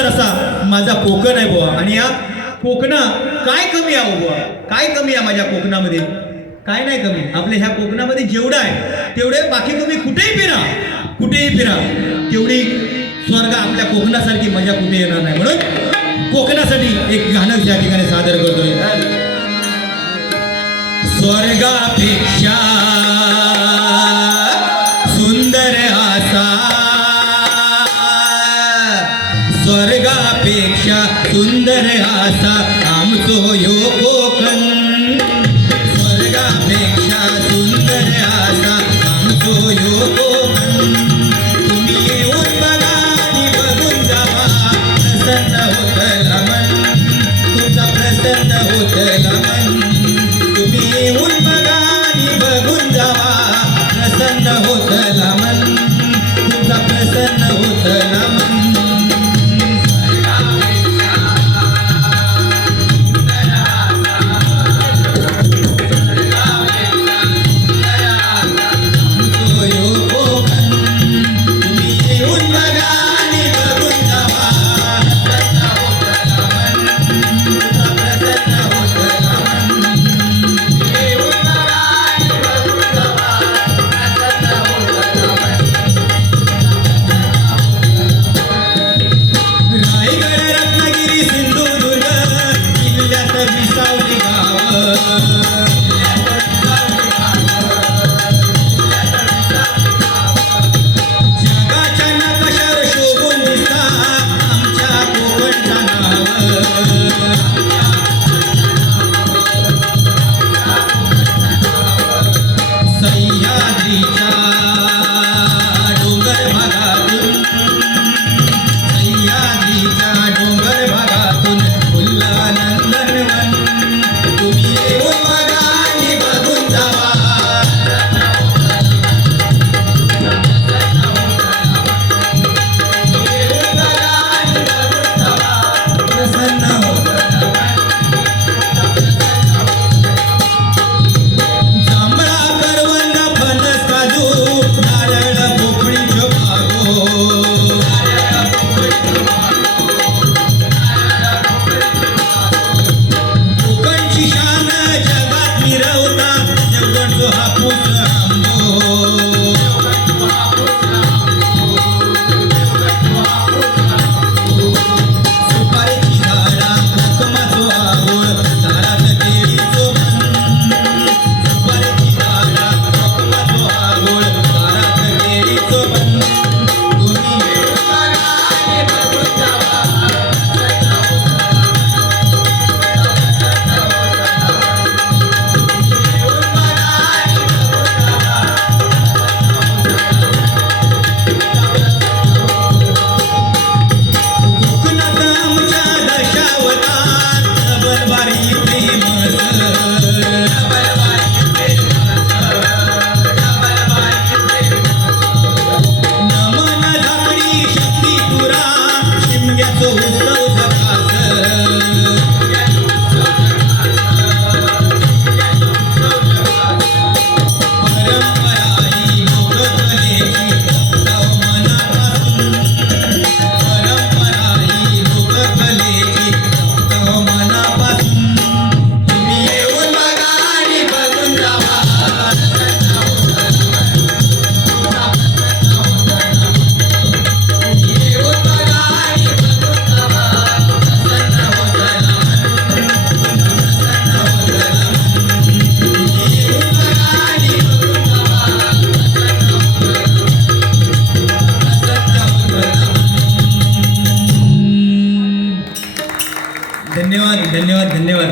सुंदर असा माझा कोकण आहे बुवा. आणि या कोकणा काय कमी आहे बुवा? काय कमी आहे माझ्या कोकणामध्ये? काय नाही कमी. आपल्या ह्या कोकणामध्ये जेवढं आहे तेवढे बाकी तुम्ही कुठेही फिरा. कुठेही फिरा. तेवढी स्वर्ग आपल्या कोकणासारखी मजा कुठे येणार नाही. म्हणून कोकणासाठी एक गाणं या ठिकाणी सादर करतोय स्वर्गापेक्षा सुंदर असा आमचो यो सावली गाव धन्यवाद धन्यवाद धन्यवाद.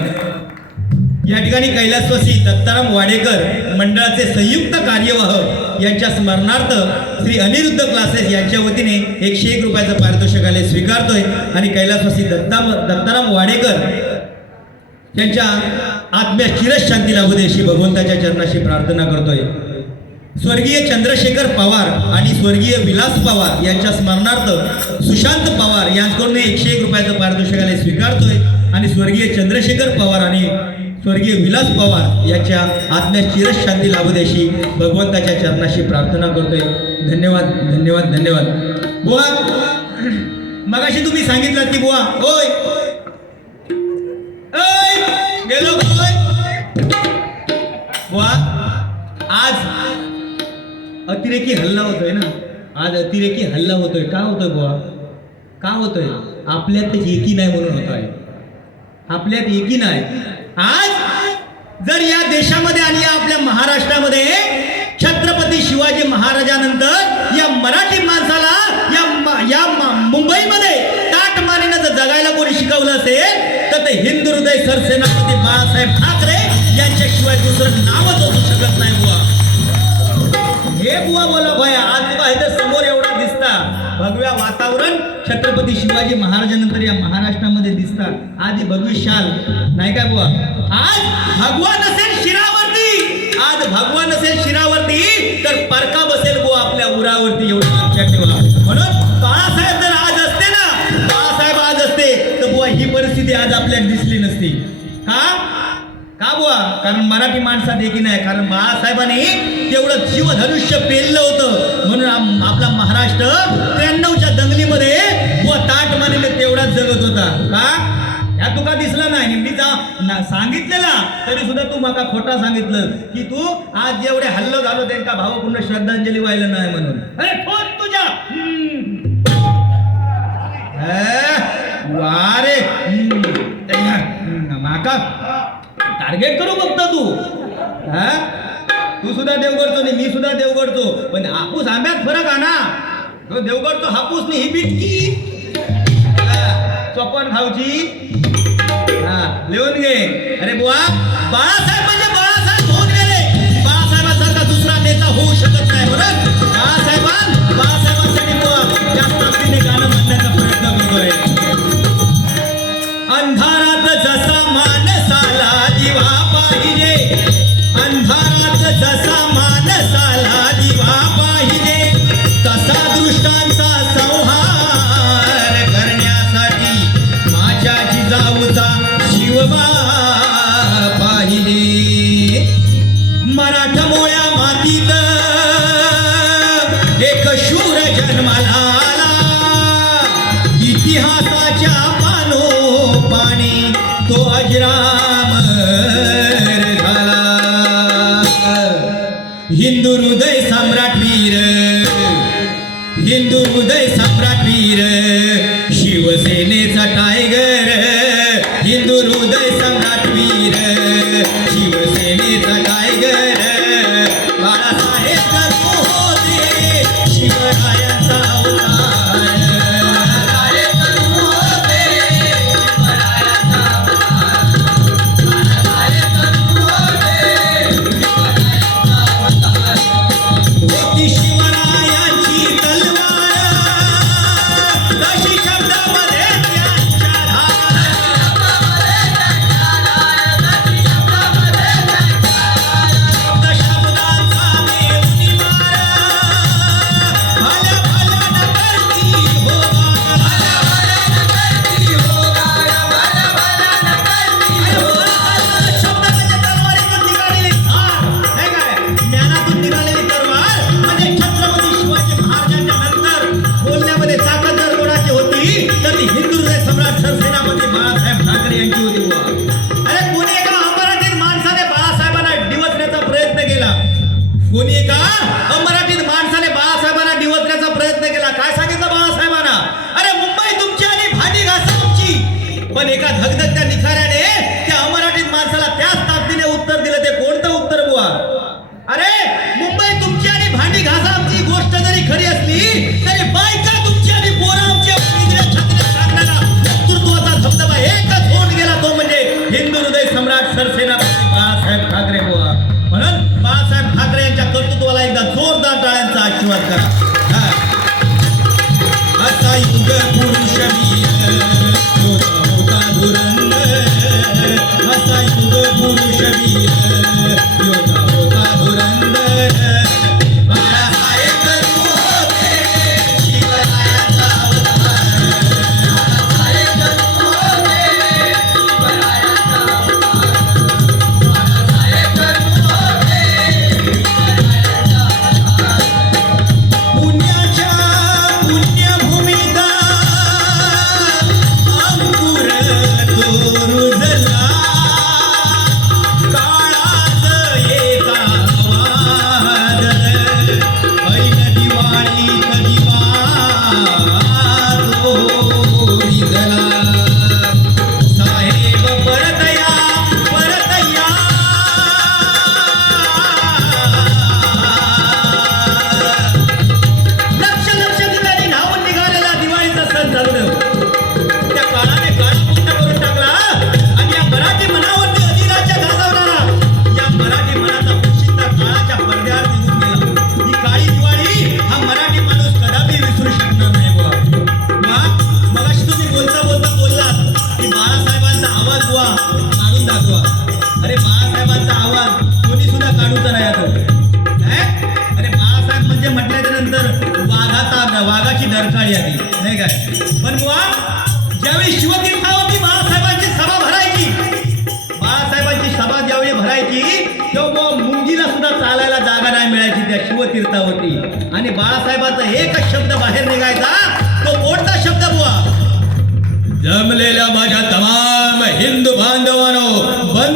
या ठिकाणी कैलासवासी दत्ताराम वाडेकर मंडळाचे संयुक्त कार्यवाह यांच्या स्मरणार्थ श्री अनिरुद्ध क्लासेस यांच्या वतीने एकशे एक रुपयाचं पारितोषिकालय स्वीकारतोय. आणि कैलासवासी दत्ता दत्ताराम वाडेकर यांच्या आत्म्या चिरश शांती लाभू दे अशी भगवंताच्या चरणाशी प्रार्थना करतोय. स्वर्गीय चंद्रशेखर पवार आणि स्वर्गीय विलास पवार यांच्या स्मरणार्थ सुशांत पवार यांच्याकडून एकशे एक रुपयाचं पारितोषिकालय स्वीकारतोय. आणि स्वर्गीय चंद्रशेखर पवार आणि स्वर्गीय विलास पवार याच्या आत्म्या चिरश शांती लाभू भगवंताच्या चरणाशी प्रार्थना करतोय. धन्यवाद धन्यवाद धन्यवाद. बुवा मगाशी तुम्ही सांगितलं की बुवा होय गेलो बुवा आज अतिरेकी हल्ला होतोय ना? आज अतिरेकी हल्ला होतोय. का होतोय बुवा? का होतोय? आपल्यात एकी नाही म्हणून होतोय. आपल्यात एकी नाही आज जर या देशामध्ये आणि या आपल्या महाराष्ट्रामध्ये छत्रपती शिवाजी महाराजानंतर या मराठी माणसाला या या मुंबईमध्ये ताट मानेनं जर जगायला कोणी शिकवलं असेल तर ते हिंदू हृदय सरसेनापती बाळासाहेब ठाकरे यांच्याशिवाय दुसरं नावच असू शकत नाही बुवा. हे बुवा बोला भया आज तुला इथं समोर एवढा दिसता. भगव्या वातावरण छत्रपती शिवाजी महाराजानंतर या महाराष्ट्रामध्ये दिसतात. आधी भविष्याल नाही काय बुवा? आज भगवान असेल शिरावरती. आज भगवान असेल शिरावरती. तर परका बसेल बुवा आपल्या उरावरती एवढं लक्षात ठेवा. म्हणून बाळासाहेब जर आज असते ना बाळासाहेब आज असते तर बुवा ही परिस्थिती आज आपल्याला दिसली नसती. का? का बुवा? कारण मराठी माणसात एकी नाही? कारण बाळासाहेबांनी तेवढं जीवधनुष्य पेललं होतं. म्हणून आपला महाराष्ट्र त्र्याण्णवच्या दंगलीमध्ये व ताट मानेले तेवढाच जगत होता. का? ह्या तुका दिसला नाही. मी जा ना- सांगितलेला तरी सुद्धा तू माका खोटा सांगितलं की तू आज जेवढे हल्लो झालो त्यांना भावपूर्ण श्रद्धांजली व्हायला नाही म्हणून? अरे ठोक तुझ्या! अरे वारे. माका टार्गेट करू बघतो तू. हा? तू सुद्धा देवगडचो नाही मी सुद्धा देवगडचो. पण हापूस आंब्यात फरक आहे ना. तो देवगडचो हापूस नाही ही बिटकी चोपन खाऊची हा लिहून घे. अरे बुवा बाळासाहेब म्हणजे बाळासाहेब हिंदू हृदय सम्राट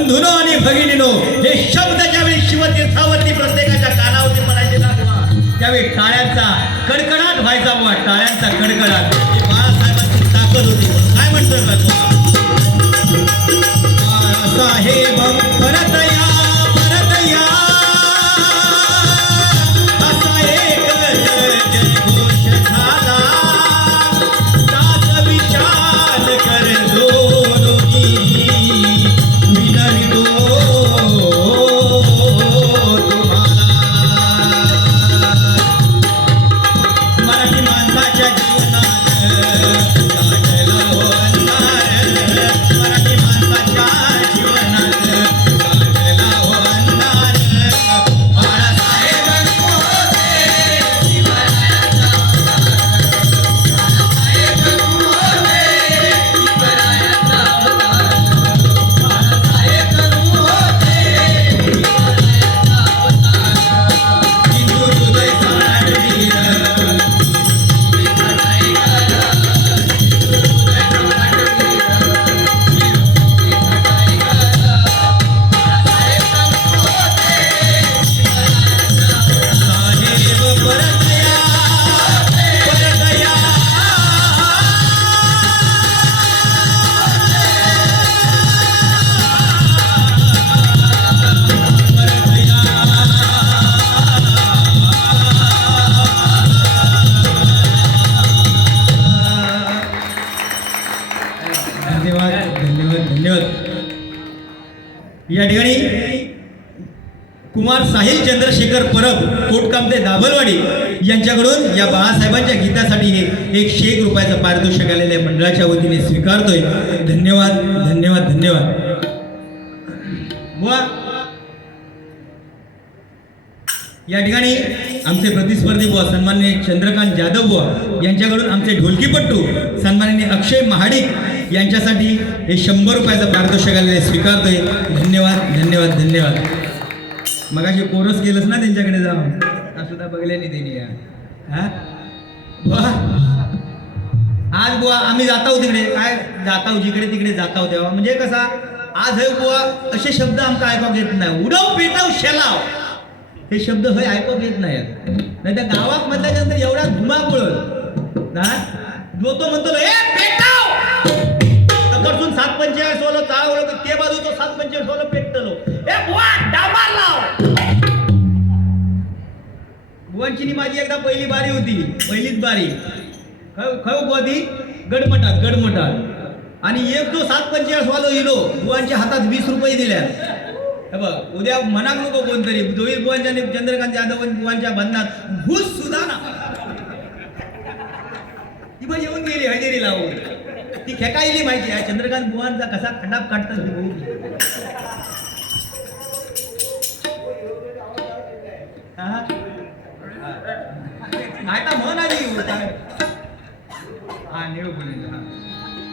बंधुनो आणि भगिनीनो हे शब्द ज्यावेळी शिवतीर्थावरती प्रत्येकाच्या कानावरती म्हणायचे लागला त्यावेळी टाळ्यांचा कडकडाट व्हायचा बुवा टाळ्यांचा कडकडाट ही बाळासाहेबांची ताकद होती काय म्हणतोय का तो? बाळासाहेब कुमार साहिल चंद्रशेखर परब कोटकामते दाभलवाडी यांच्याकडून या बाळासाहेबांच्या गीतासाठी हे एकशे एक रुपयाचं पारितोषिक आलेल्या मंडळाच्या वतीने स्वीकारतोय. धन्यवाद धन्यवाद धन्यवाद. व. या ठिकाणी आमचे प्रतिस्पर्धी बुवा सन्माननीय चंद्रकांत जाधव बुवा यांच्याकडून आमचे ढोलकीपट्टू सन्माननीय अक्षय महाडिक यांच्यासाठी हे शंभर रुपयाचं पारितोषिक आलेले स्वीकारतोय. धन्यवाद धन्यवाद धन्यवाद. मगाशी कोरस केलंस ना त्यांच्याकडे जाऊन. सुद्धा बघले नाही त्यांनी या. आज बुवा आम्ही जाताव तिकडे. काय जाताव? जिकडे तिकडे जाताव तेव्हा. म्हणजे कसा आज हे बुवा असे शब्द आमचा ऐकू येत नाही. उडव पेटव शेलाव. हे शब्द हे ऐकू येत नाहीत नाही. त्या गावात म्हटल्यानंतर एवढा धुमाकूळ. ना जो तो म्हणतो ए बुवांची माझी एकदा पहिली बारी होती. पहिलीच बारी. खय खय बुवा ती गडमटात गडमटात. आणि एक जो सात पंचेचाळीस वालो इलो बुवांच्या हातात वीस रुपये दिल्या. हे बघ उद्या म्हणाक नको कोणतरी. दोही बुवांच्या आणि चंद्रकांत यादव बुवांच्या बंधनात भूस सुद्धा ना ती पण येऊन गेली हजेरी लावून ती खेकायली माहिती आहे. चंद्रकांत बुवांचा कसा खंडाप काढतात ती हा. हा? आता म्हण आली हा निळ बोलले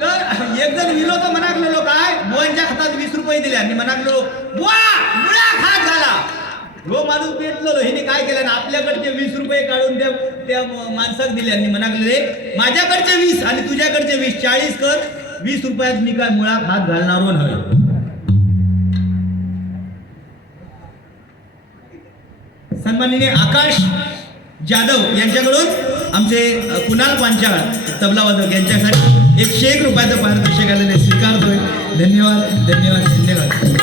तर एक जण विलो तर म्हणाकलेलो काय मोहनच्या हातात वीस रुपये दिले आणि म्हणाकलेलो बुवा मुळा खात झाला. हो माणूस पेटलो हिने काय केलं ना आपल्याकडचे वीस रुपये काढून त्या त्या माणसाक दिले आणि म्हणाकले माझ्याकडचे वीस आणि तुझ्याकडचे वीस. चाळीस कर. वीस रुपयात मी काय मुळा हात घालणार हवे सन्माननीय आकाश जाधव यांच्याकडून आमचे कुणाल पांचाळ तबलावादक यांच्यासाठी एकशे एक रुपयाचं पारितोषिक आलेले स्वीकारतोय. धन्यवाद धन्यवाद धन्यवाद.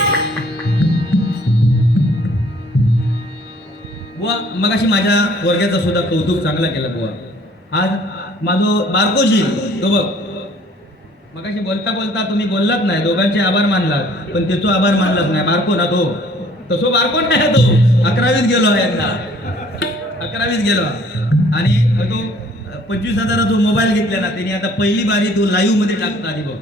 बुवा मगाशी माझ्या वर्गाचा सुद्धा कौतुक चांगला केलं बुवा. आज माझो बारकोजी तो बघ. मगाशी बोलता बोलता तुम्ही बोललात नाही दोघांचे आभार मानलात पण त्याचो आभार मानलाच नाही. बारको ना तो? तसो बारको नाही तो? अकरावीत गेलो आहे यांना अकरावीत गेलो. आणि तो पंचवीस हजाराचा मोबाईल घेतला ना त्यांनी आता पहिली बारी तो लाईव्हमध्ये टाकता आधी बघ.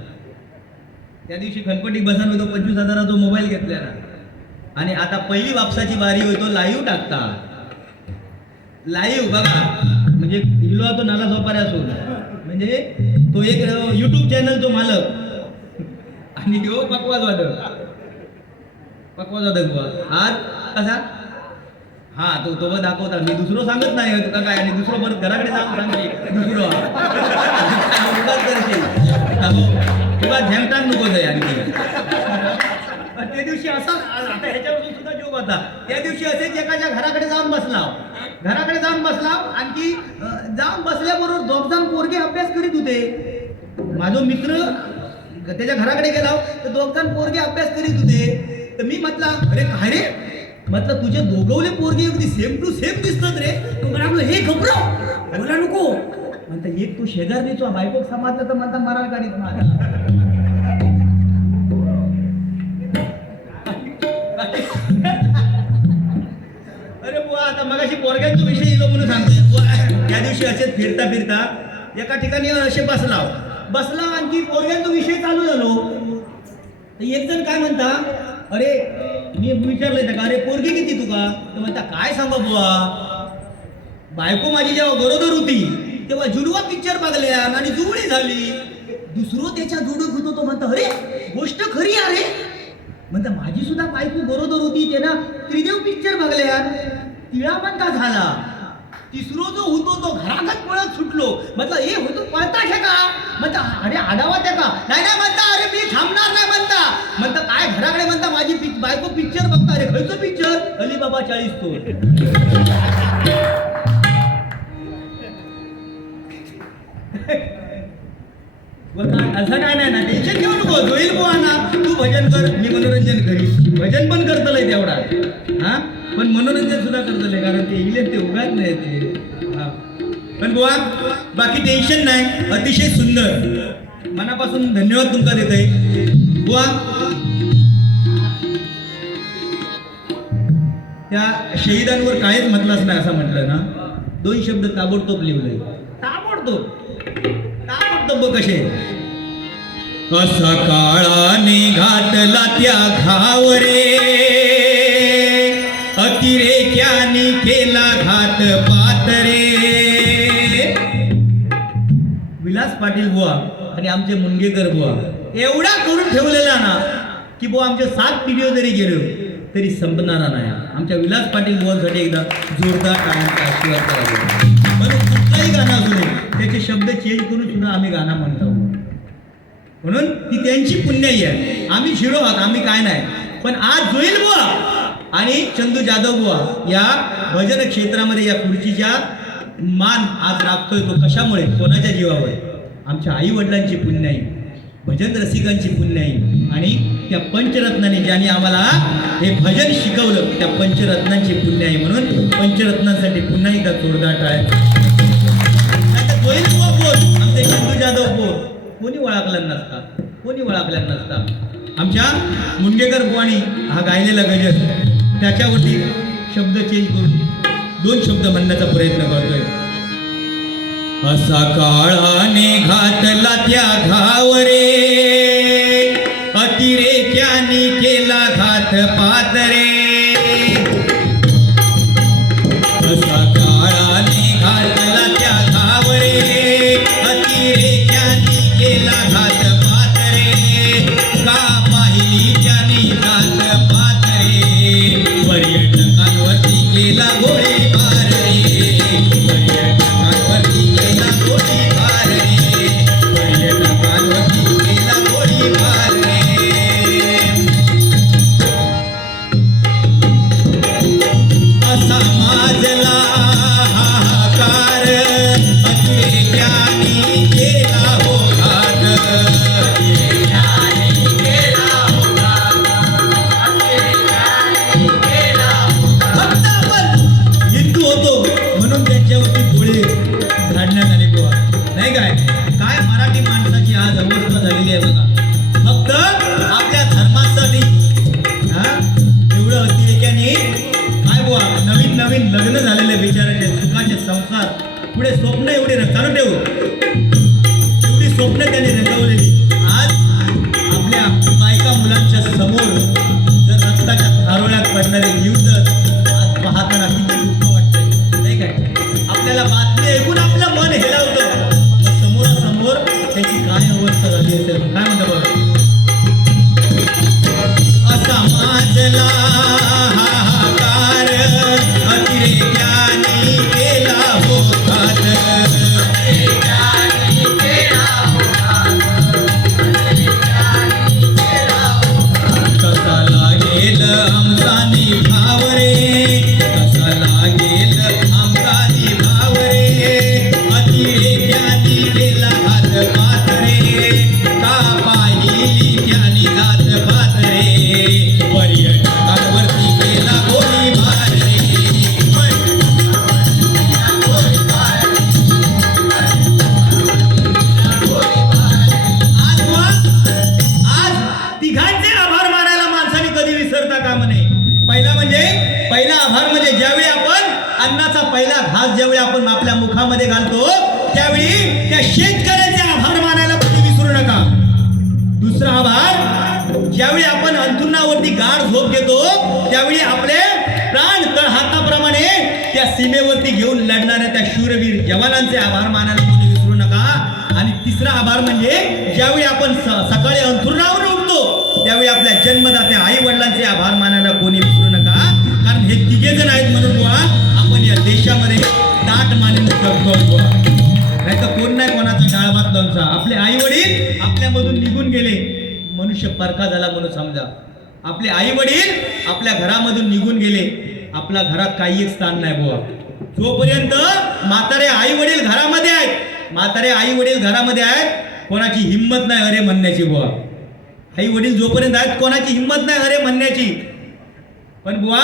त्या दिवशी खनपटी बसान तो पंचवीस हजाराचा मोबाईल घेतला ना आणि आता पहिली वापसाची बारी होतो लाईव्ह टाकता. लाईव्ह बघा. म्हणजे इलो तो नाला झोपारे असो म्हणजे तो एक युट्यूब चॅनल तो मालक. आणि तो पकवाज वादक. पकवाज वादक आज कसा? हा तो तो दाखवता. मी दुसरं सांगत नाही तुका काय आणि दुसरं परत घराकडे जाऊन सांगते. दुसरं. उगाच करशील. अहो, तुला नको जाय आणखी. त्या दिवशी असा आता ह्याच्यावरून सुद्धा जोक होता. त्या दिवशी असेच एकाच्या घराकडे जाऊन बसला घराकडे जाऊन बसला आणखी जाऊन बसल्याबरोबर दोघ जण पोरगे अभ्यास करीत होते. माझो मित्र त्याच्या घराकडे गेला तर दोघ जण पोरगे अभ्यास करीत होते. तर मी म्हटला अरे काय रे? म्हटलं तुझे दोघवले पोरगे अगदी सेम टू सेम दिसतात रे. तो म्हणा हे घबराव. बोला नको. म्हणता एक तू शेजारणीचा बायको समाजला तर म्हणता माराल गाडी माझा अरे बुवा आता मगाशी पोरग्यांचा विषय येतो म्हणून सांगतोय. त्या दिवशी असेच फिरता फिरता एका ठिकाणी असे बसला बसला आणखी पोरग्यांचा विषय चालू झालो. एक जण काय म्हणता अरे मी विचारलंय त्याका अरे पोरगी किती तुका तर म्हणता काय सांगा बुवा? बायको माझी जेव्हा गरोदर होती तेव्हा जुडवा पिक्चर बघल्या आणि जुळी झाली. दुसरं त्याच्या जोडत होतो तो म्हणतो अरे गोष्ट खरी अरे म्हणता माझी सुद्धा बायको गरोदर होती ते ना त्रिदेव पिक्चर बघल्या. तिळा पण का झाला. तिसरो जो होतो तो घराघात पळत सुटलो. म्हटलं हे होतो पळता का म्हणता अरे आडावा त्या का? नाही नाही म्हणता अरे मी थांबणार नाही म्हणता म्हणता काय घराकडे म्हणता माझी पिक- बायको पिक्चर बघता अरे खयचं पिक्चर अलिबाबा चाळीस तो असं काय नाही ना. टेन्शन घेऊ नको. होईल बुवा ना. तू भजन कर मी मनोरंजन करी भजन पण करतलंय तेवढा. हा? पण मनोरंजन सुद्धा करतलंय कारण ते इले ते उगाच नाही ते. हा. पण बुवा बाकी टेन्शन नाही. अतिशय सुंदर. मनापासून धन्यवाद तुमचा देत आहे बुवा त्या शहीदांवर काहीच म्हटलंच नाही असं म्हटलं ना. दोन शब्द ताबडतोब लिहिले ताबडतोब. ताबडतोब कसे? असा काळाने घातला त्या घावरे. अतिरेक्याने केला घात पातरे. विलास पाटील बुवा आणि आमचे मुनगेकर बुवा एवढा करून ठेवलेला ना की बुवा आमच्या सात पिढीवर जरी गेलो तरी संपणारा नाही. आमच्या विलास पाटील बुवांसाठी एकदा जोरदार टाळ्यांचा आशीर्वाद करावा म्हणून कुठलाही गाणं असू नये त्याचे शब्द चेंज करून सुद्धा आम्ही गाणं म्हणतो. म्हणून ती त्यांची पुण्याई आहे. आम्ही शिरो आहात आम्ही काय नाही. पण आज जोईल बुवा आणि चंदू जाधव बुवा या भजन क्षेत्रामध्ये या खुर्चीच्या मान आज राखतोय तो कशामुळे? कोणाच्या जीवावर? आमच्या आई वडिलांची पुण्याई भजन रसिकांची पुण्याई आणि त्या पंचरत्नाने ज्यांनी आम्हाला हे भजन शिकवलं त्या पंचरत्नांची पुण्य आहे म्हणून पंचरत्नांसाठी पुन्हा एकदा जोरदार आहे आमचे जाधव बोल. कोणी ओळखला नसता कोणी ओळखला नसता. आमच्या मुंडेकर बुवाणी हा गायलेला गजल त्याच्यावरती शब्द चेंज करून दोन शब्द म्हणण्याचा प्रयत्न करतोय. असा काळाने घातला त्या घावरे. अतिरेक्याने केला घात पातरे हाहाकार अतिरेक शेतकऱ्याचे आभार मानायला कधी विसरू नका. दुसरा आभार ज्यावेळी आपण अंथरुणावरती गाढ झोप घेतो त्यावेळी आपले प्राण तळ हाताप्रमाणे त्या सीमेवरती घेऊन लढणाऱ्या त्या शूरवीर जवानांचे आभार मानायला कोणी विसरू नका. आणि तिसरा आभार म्हणजे ज्यावेळी आपण स- सकाळी अंथरुणावर उठतो त्यावेळी आपल्या जन्मदात्या आई वडिलांचे आभार मानायला कोणी विसरू नका. कारण हे तिघे जण आहेत म्हणून बुवा आपण या देशामध्ये दाट मानून जगतो नाही तर कोण नाही कोणाचा डाळ भात लोणचा आपले आई वडील आपल्यामधून निघून गेले. मनुष्य परका झाला म्हणून समजा. आपले आई वडील आपल्या घरामधून निघून गेले. आपल्या घरात काही एक स्थान नाही बुवा. जोपर्यंत म्हातारे आई वडील घरामध्ये आहेत म्हातारे आई वडील घरामध्ये आहेत कोणाची हिंमत नाही अरे म्हणण्याची बुवा. आई वडील जोपर्यंत आहेत कोणाची हिंमत नाही अरे म्हणण्याची. पण बुवा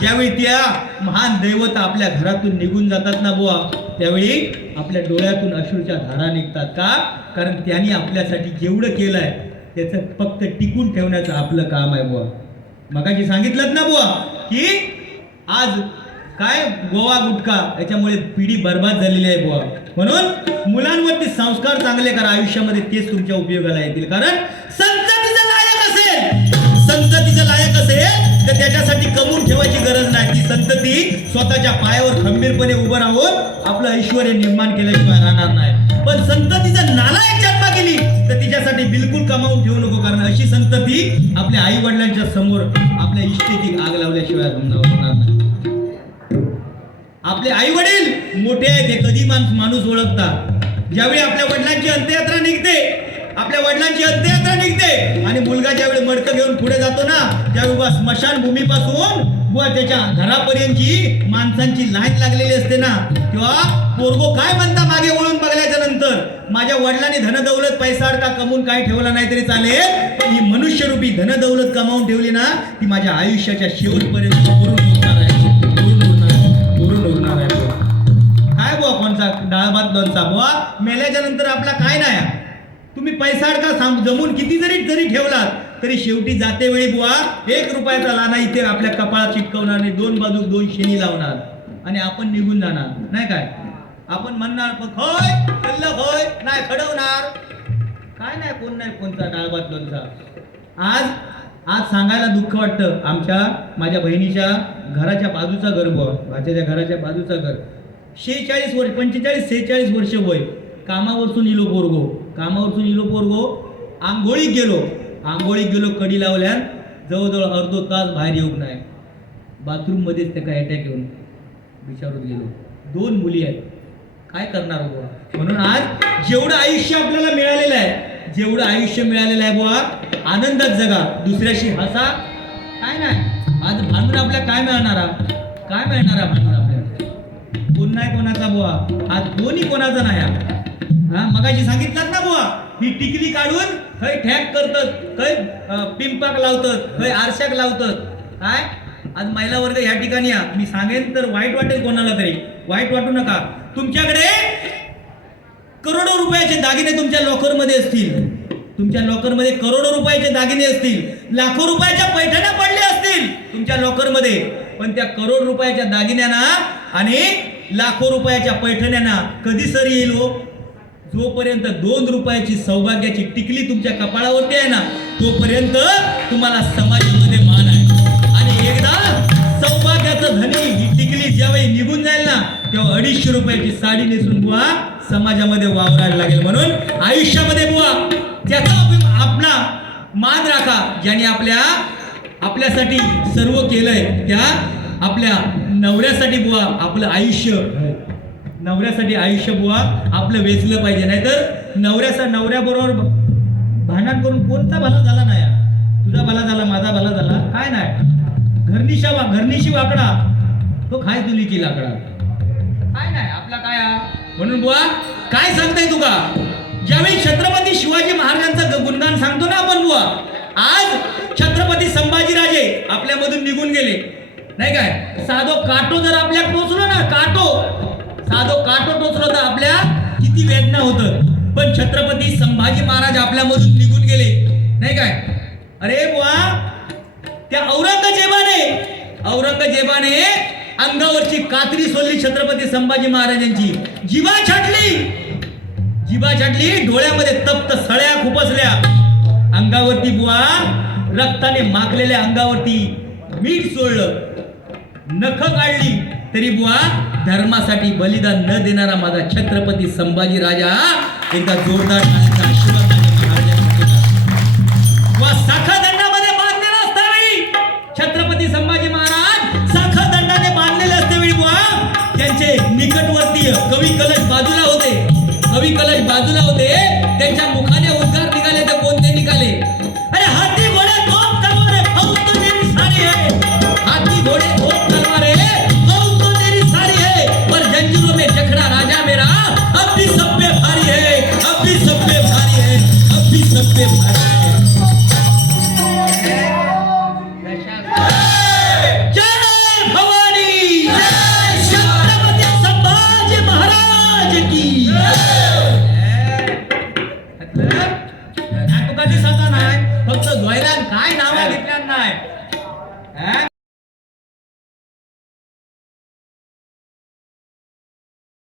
ज्यावेळी त्या महान दैवत आपल्या घरातून निघून जातात ना बुवा त्यावेळी आपल्या डोळ्यातून अश्रूच्या धारा निघतात का? कारण त्यांनी आपल्यासाठी जेवढं केलंय त्याचं फक्त टिकून ठेवण्याचं आपलं काम आहे बुवा. मगाशी सांगितलं ना बुवा की आज काय गोवा गुटखा याच्यामुळे पिढी बर्बाद झालेली आहे बुवा. म्हणून मुलांवरती संस्कार चांगले करा आयुष्यामध्ये तेच तुमच्या उपयोगाला येतील. कारण संततीचं लायक असेल संततीचं लायक असेल तर त्याच्यासाठी कमून ठेवायची गरज नाही. ती संतती स्वतःच्या पायावर खंबीरपणे उभं राहून आपलं ऐश्वर निर्माण केल्याशिवाय राहणार नाही. पण संततीचं नालायक जन्मा केली तर तिच्यासाठी बिलकुल कमावून ठेवू नको कारण अशी संतती आपल्या आई वडिलांच्या समोर आपल्या इष्टेची आग लावल्याशिवाय होणार नाही. आपले आई वडील मोठे आहेत हे कधी माणूस माणूस ओळखतात. ज्यावेळी आपल्या वडिलांची अंत्ययात्रा निघते आपल्या वडिलांची अंत्ययात्रा निघते आणि मुलगा ज्यावेळी मडकं घेऊन पुढे जातो ना त्यावेळी बा स्मशान भूमीपासून व त्याच्या घरापर्यंतची माणसांची लाईन लागलेली असते ना. किंवा पोरगो काय म्हणता मागे वळून बघल्याच्या नंतर माझ्या वडिलांनी धनदौलत पैसा अडका कमवून काय ठेवला नाही तरी चालेल. पण ही मनुष्यरूपी धनदौलत कमावून ठेवली ना ती माझ्या आयुष्याच्या शेवटपर्यंत पूर्ण होणार आहे. पूर्ण आहे. आहे. काय बुवा कोणचा? डाळ भात दोनचा बुवा? मेल्याच्या नंतर आपला काय नाही आहे. तुम्ही पैसा अडका सांग जमून किती जरी जरी ठेवलात तरी शेवटी जाते वेळी बुवा. एक रुपयाचा लाना इथे आपल्या कपाळात चिटकवणार आणि दोन बाजू दोन शेणी लावणार. आणि आपण निघून जाणार नाही काय? आपण म्हणणार "पण होय शिल्लक होय नाही खडवणार. काय नाही कोण नाही कोणचा डाळबात कोणचा दोनचा आज आज सांगायला दुःख वाटतं आमच्या माझ्या बहिणीच्या घराच्या बाजूचा घर भाच्याच्या घराच्या बाजूचा घर. शेहेचाळीस वर्ष पंचेचाळीस सेहेचाळीस वर्ष वय. कामावरसून इलो पोरगो. कामावरसून इलो पोरगो आंघोळीत गेलो. आंघोळीत गेलो कडी लावल्यान जवळजवळ अर्धो तास बाहेर येऊक नाही. बाथरूममध्येच त्याका अटॅक येऊन विचारून गेलो. दोन मुली आहेत. काय करणार हो बुवा? म्हणून आज जेवढं आयुष्य आपल्याला मिळालेलं आहे जेवढं आयुष्य मिळालेलं आहे बुवा आनंदात जगा. दुसऱ्याशी हसा. काय नाही. आज भांडून आपल्या काय मिळणार? काय मिळणार आहे भांडून आपल्याला? कोण नाही कोणाचा बुवा? आज दोन्ही कोणाचा नाही हा. मगाशी सांगितलं ना बुवा ही टिकली काढून खय ठॅक करतात खय पिंपाक लावतात खय आरशाक लावतात. काय? आज महिला वर्ग या ठिकाणी या. मी सांगेन तर वाईट वाटेल कोणाला तरी. वाईट वाटू नका. तुमच्याकडे करोडो रुपयाचे दागिने तुमच्या लॉकरमध्ये असतील. तुमच्या लॉकरमध्ये करोडो रुपयाचे दागिने असतील. लाखो रुपयाच्या पैठण्या पडल्या असतील तुमच्या लॉकरमध्ये. पण त्या करोड रुपयाच्या दागिन्यांना आणि लाखो रुपयाच्या पैठण्यांना कधी सर येईल हो? जोपर्यंत दोन रुपयाची सौभाग्याची टिकली तुमच्या कपाळावरती आहे ना तोपर्यंत तुम्हाला समाजामध्ये मान आहे. आणि एकदा सौभाग्याचं धनी ही टिकली ज्यावेळी निघून जाईल ना तेव्हा अडीचशे रुपयाची साडी नेसून बुवा समाजामध्ये वावरायला लागेल. म्हणून आयुष्यामध्ये बुवा त्याचा आपला मान राखा ज्याने आपल्या आपल्यासाठी सर्व केलंय त्या आपल्या नवऱ्यासाठी बुवा आपलं आयुष्य नवऱ्यासाठी आयुष्य बुवा आपलं वेचलं पाहिजे. नाहीतर नवऱ्याचा नवऱ्याबरोबर भांडण करून कोणता भला झाला नाही तुझा भला झाला माझा भला झाला काय नाही. घरनिशा वा घरनिशी वाकडा. तो खाय तुलीची लाकडा. काय नाही आपला काय म्हणून बुवा काय सांगताय तुका ज्यावेळी छत्रपती शिवाजी महाराजांचं गुणगान सांगतो ना आपण बुवा आज छत्रपती संभाजीराजे आपल्यामधून निघून गेले. नाही काय? साधो काटो जर आपल्या पोचलो ना काटो. साधो काटो टोचलो तर आपल्या किती वेदना होत. पण छत्रपती संभाजी महाराज आपल्यामधून निघून गेले. नाही काय? अरे बुवा त्या औरंगजेबाने औरंगजेबाने अंगावरची कात्री सोडली छत्रपती संभाजी महाराजांची. जिवा छाटली. जिवा छाटली डोळ्यामध्ये तप्त सळ्या खुपसल्या. अंगावरती बुवा रक्ताने माखलेल्या अंगावरती मीठ सोडलं. नख काढली. तरी बुवा धर्मासाठी बलिदान न देणारा माझा छत्रपती संभाजी राजा एकदा जोरदार